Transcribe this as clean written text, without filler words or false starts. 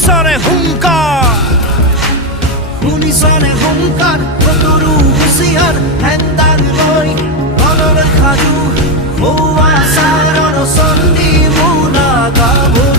후니선의 훈કાર 후니선의 훈કાર 모두루 후시한 행단을 너는 가주 호와 사랑으로 선디 문화가